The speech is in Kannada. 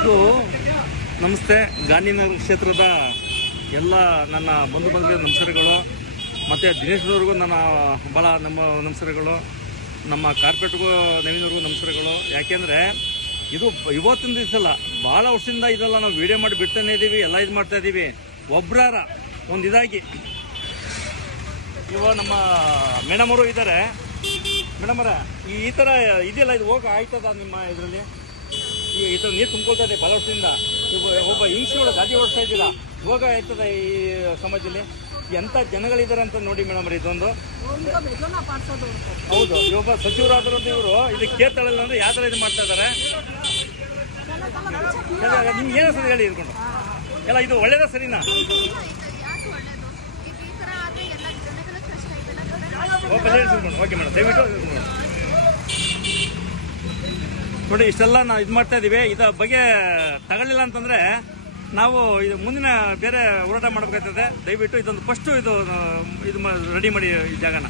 ಇದು ನಮಸ್ತೆ. ಗಾಂಧಿನಗರ ಕ್ಷೇತ್ರದ ಎಲ್ಲ ನನ್ನ ಬಂಧು ಬಾಂಧವರಿಗೆ ನಮಸ್ಕಾರಗಳು. ಮತ್ತು ದಿನೇಶ್ವರವ್ರಿಗೂ ನನ್ನ ಭಾಳ ನಮಸ್ಕಾರಗಳು. ನಮ್ಮ ಕಾರ್ಪೊರೇಟ್ಗೂ ನವೀನವ್ರಿಗೂ ನಮಸ್ಕಾರಗಳು. ಯಾಕೆಂದರೆ ಇದು ಇವತ್ತಿನ ದಿವಸ ಅಲ್ಲ, ಭಾಳ ವರ್ಷದಿಂದ ಇದೆಲ್ಲ ನಾವು ವಿಡಿಯೋ ಮಾಡಿ ಬಿಡ್ತಾನೆ ಇದ್ದೀವಿ, ಎಲ್ಲ ಇದು ಮಾಡ್ತಾ ಇದ್ದೀವಿ. ಒಬ್ಬರಾರ ಒಂದು ಇದಾಗಿ ಇವಾಗ ನಮ್ಮ ಮೇಡಮ್ ಅವರು ಇದ್ದಾರೆ. ಮೇಡಮರ ಈ ಥರ ಇದೆಯಲ್ಲ, ಇದು ಹೋಗಿ ಆಯ್ತದ ನಿಮ್ಮ ಇದರಲ್ಲಿ? ಈ ಥರ ನೀರು ತುಂಬ್ಕೊಳ್ತಾ ಇದೆ ಭಾಳ ವರ್ಷದಿಂದ. ಒಬ್ಬ ಹಿಂಗ್ಸ್ಗಳು ಗಾಡಿ ಓಡಿಸ್ತಾ ಇದ್ದೀರಾ, ಇವಾಗ ಆಯ್ತದ ಈ ಸಮಾಜದಲ್ಲಿ? ಎಂಥ ಜನಗಳಿದ್ದಾರೆ ಅಂತ ನೋಡಿ ಮೇಡಮ್. ಇದೊಂದು ಹೌದು, ಇವೊಬ್ಬ ಸಚಿವರಾದ್ರೂ ಇವರು ಇದು ಕೇಳ್ತಾಳಲ್ಲ ಅಂದ್ರೆ ಯಾವ ಥರ ಇದು ಮಾಡ್ತಾ ಇದ್ದಾರೆ? ನಿಮ್ಗೆ ಏನೋ ಸರಿ ಹೇಳಿ ಇರ್ಕೊಂಡು ಎಲ್ಲ ಇದು ಒಳ್ಳೇದ ಸರಿನಾ? ಓಕೆ ಮೇಡಮ್, ದಯವಿಟ್ಟು ನೋಡಿ. ಇಷ್ಟೆಲ್ಲ ನಾವು ಇದು ಮಾಡ್ತಾ ಇದೀವಿ. ಇದರ ಬಗ್ಗೆ ತಗೊಳ್ಳಿಲ್ಲ ಅಂತಂದ್ರೆ ನಾವು ಇದು ಮುಂದಿನ ಬೇರೆ ಹೋರಾಟ ಮಾಡಬೇಕಾಗ್ತದೆ. ದಯವಿಟ್ಟು ಇದೊಂದು ಫಸ್ಟ್ ಇದು ರೆಡಿ ಮಾಡಿ ಈ ಜಾಗನ.